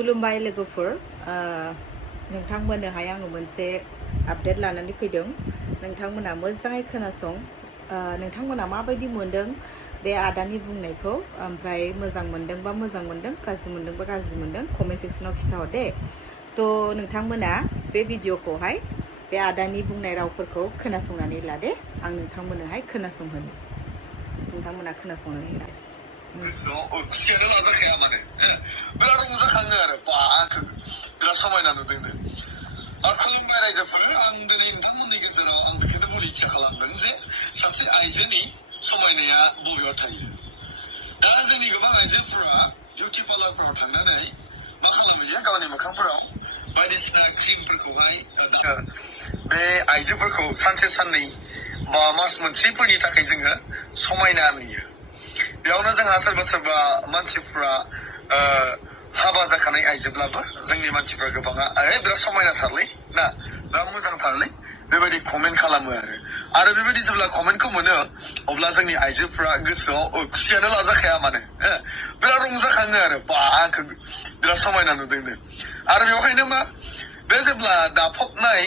खुलुमबाय लोगोफोर नोंथांमोननोहाय आङो मोनसे आपडेट लानानै फैदों नोंथांमोना मोजाङै खोनासं नोंथांमोना माबायदि मोनदों बे आदानि बुंनायखौ ओमफ्राय मोजां मोनदोंबा मोजां मोनदों गाज्रि मोनदोंबा गाज्रि मोनदों कमेन्ट सेक्सनाव खिथाहर दे थ' नोंथांमोना बे भिडिअखौहाय बे आदानि बुंनाय रावफोरखौ खोनासंनानै ला दे आं नोंथांमोननोहाय खोनासंहोनो नोंथांमोना खोनासंनानै ला गोसोआव खुसियानो लाजाखाया माने बिराद रंजाखाङो आरो बा आंखौ बिराद समायना नुदोंनो खुलुमबाय रायजोफोर आं दिनै नोंथांमोननि गेजेराव आं बेखौनो बुंनो इच्छा खालामदों जे सासे आइजोनि समायनाया बबेयाव थायो दा जोंनि गोबां आइजोफोरा बिउटि पार्लारफोराव थांनानै मा खालामहैयो गावनि मोखांफोराव बायदिसिना क्रिमफोरखौहाय बे आइजोफोरखौ सानसे साननै बा मास मोनसेफोरनि थाखाय जोङो समायना नुयो बेयावनो जोंहा सोरबा सोरबा मानसिफ्रा हाबा जाखानाय आइजोब्लाबो जोंनि मानसिफ्रा गोबाङा बिराद समायनाथारलै ना बिराद मोजांथारलै बेबायदि कमेन्ट खालामो आरो बेबायदि जेब्ला कमेन्टखौ मोनो अब्ला जोंनि आइजोफ्रा गोसोआव खुसियानो लाजाखाया माने बिराद रंजाखाङो आरो बा आंखौ बिराद समायना नुदोंनो आरो बेवहायनो मा बे जेब्ला दाफबनाय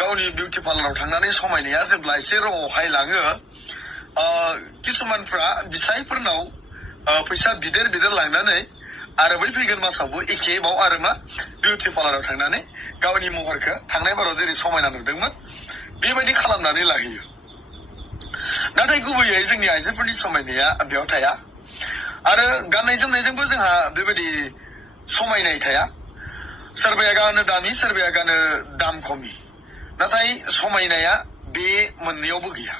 गावनि बिउटि पार्लाराव थांनानै समायनाया जेब्ला एसे रहाय लाङो किसुमानफ्रा बिसायफोरनाव फैसा बिदेर लांनानै आरो बै फैगोन मासावबो एखेबाव आरो मा बिउटि पार्लाराव थांनानै गावनि महरखौ थांनाय बाराव जेरै समायना नुदोंमोन बेबायदि खालामनानै लाहैयो नाथाय गुबैयै जोंनि आइजोफोरनि समायनाया बेयाव थाया आरो गाननाय जोमनायजोंबो जोंहा बेबायदि समायनाय थाया सोरबाया गानो दामि सोरबाया गानो दाम खमि नाथाय समायनाया बे मोननैयावबो गैया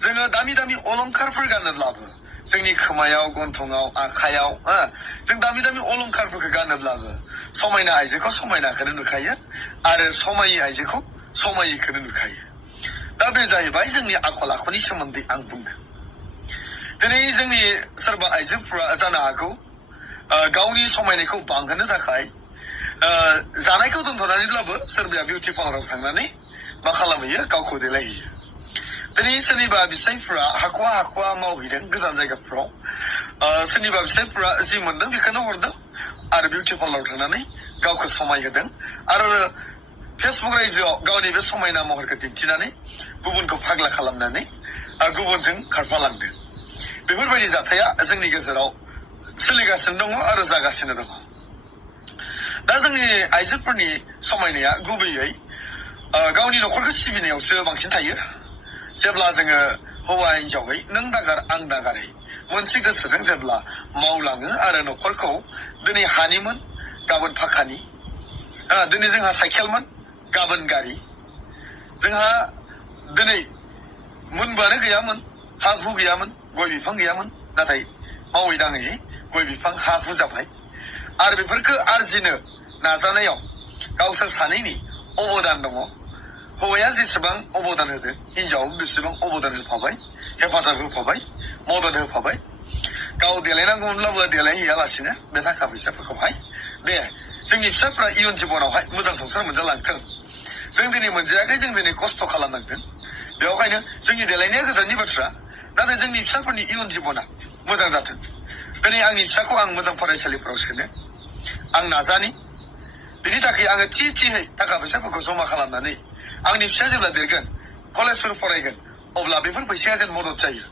जोङो दामि अलंखारफोर गानोब्लाबो जोंनि खोमायाव गन्थङाव आखायाव जों दामि अलंखारफोरखौ गानोब्लाबो समायना आइजोखौ समायनाखौनो नुखायो आरो समायि आइजोखौ समायिखौनो नुखायो दा बे जाहैबाय जोंनि आखल आखुनि सोमोन्दै आं बुंदों दिनै जोंनि सोरबा आइजोफ्रा जानो हागौ गावनि समायनायखौ बांहोनो थाखाय जानायखौ दोनथ'नानैब्लाबो सोरबाया बिउटि पार्लाराव थांनानै मा खालामहैयो गावखौ देलायहैयो दिनै सोरनिबा बिसायफ्रा हाखवा मावहैदों गोजान जायगाफ्राव सोरनिबा बिसायफ्रा जि मोनदों बेखौनो हरदों आरो बिउटि पार्लाराव थांनानै गावखौ समायहोदों आरो फेसबुक रायजोआव गावनि बे समायना महरखौ दिन्थिनानै गुबुनखौ फाग्ला खालामनानै गुबुनजों खारफालांदों बेफोरबायदि जाथाया जोंनि गेजेराव सोलिगासिनो दङ आरो जागासिनो दङ दा जोंनि आइजोफोरनि समायनाया गुबैयै गावनि न'खरखौ सिबिनायावसो बांसिन थायो जेब्ला जोङो हौवा हिन्जावै नों दागार आं दागारै मोनसे गोसोजों जेब्ला मावलाङो आरो न'खरखौ दिनै हानिमोन गाबोन फाखानि दिनै जोंहा साइकेलमोन गाबोन गारि जोंहा दिनै मोनबानो गैयामोन हा हु गैयामोन गय बिफां गैयामोन नाथाय मावै दाङै गय बिफां हा हु जाबाय आरो बेफोरखौ आरजिनो नाजानायाव गावसोर सानैनि अबदान दङ हौवाया जेसेबां अबदान होदों हिन्जाव बेसेबां अबदान होफाबाय हेफाजाब होफाबाय मदद होफाबाय गाव देलायनांगौमोनब्लाबो देलायहैयालासिनो बे थाखा फैसाफोरखौहाय दे जोंनि फिसाफ्रा इयुन जिबनावहाय मोजां संसार मोनजालांथों जों दिनै मोनजायाखै जों दिनै खस्थ' खालामनांगोन बेवहायनो जोंनि देलायनाया गोजाननि बाथ्रा नाथाय जोंनि फिसाफोरनि इयुन जिबना मोजां जाथों दिनै आंनि फिसाखौ आं मोजां फरायसालिफोराव सोनो आं नाजानि बिनि थाखाय आङो थिहै थाखा फैसाफोरखौ जमा खालामनानै आंनि फिसाया जेब्ला देरगोन कलेजफोर फरायगोन अब्ला बेफोर फैसाया जेन मदद जायो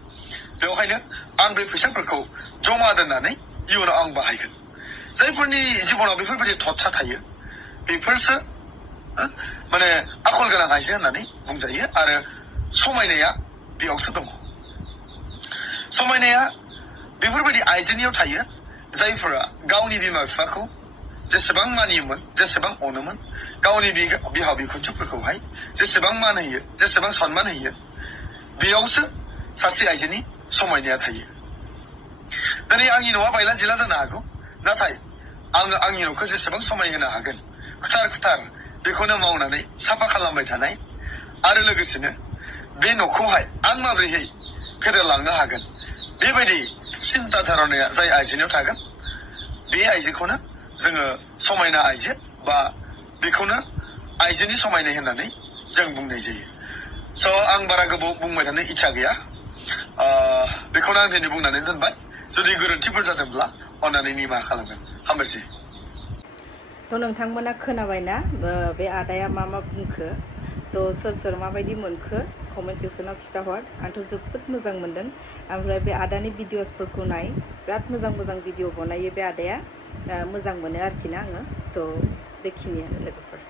बेवहायनो आं बे फैसाफोरखौ जमा दोननानै इयुनाव आं बाहायगोन जायफोरनि जिबनाव बेफोरबायदि थटसा थायो बेफोरसो माने आखल गोनां आइजो होननानै बुंजायो आरो समायनाया बेयावसो दङ समायनाया बेफोरबायदि आइजोनियाव थायो जायफोरा गावनि बिमा बिफाखौ जेसेबां मानियोमोन जेसेबां अनोमोन गावनि बिहाव बिखुनजोफोरखौहाय जेसेबां मान होयो जेसेबां सनमान होयो बेयावसो सासे आइजोनि समायनाया थायो दिनै आंनि न'आ बायला जिला जानो हागौ नाथाय आङो आंनि न'खौ जेसेबां समायहोनो हागोन खुथार बेखौनो मावनानै साफा खालामबाय थानाय आरो लोगोसेनो बे न'खौहाय आं माबोरैहाय फेदेरलांनो हागोन बेबायदि सिन्ता धारणाया जाय आइजोनियाव थागोन बे आइजोखौनो जोङो समायना आइजो बा बेखौनो आइजोनि समायनाय होननानै जों बुंनाय जायो स' आं बारा गोबाव बुंबाय थानो इच्छा गैया बेखौनो आं दिनै बुंनानै दोनबाय जुदि गोरोन्थिफोर जादोंब्ला अन्नानै निमाहा खालामगोन हामबायसै थ' नोंथांमोना खोनाबायना बे आदाया मा बुंखो थ' सोर माबायदि मोनखो कमेन्ट सेक्सनाव खिथाहर आंथ' जोबोद मोजां मोनदों ओमफ्राय बे आदानि भिडिअसफोरखौ नाय बिराद मोजां भिडिअ बनायो बे आदाया मोजां मोनो आरोखि ना आङो थ' बेखिनियानो लोगोफोर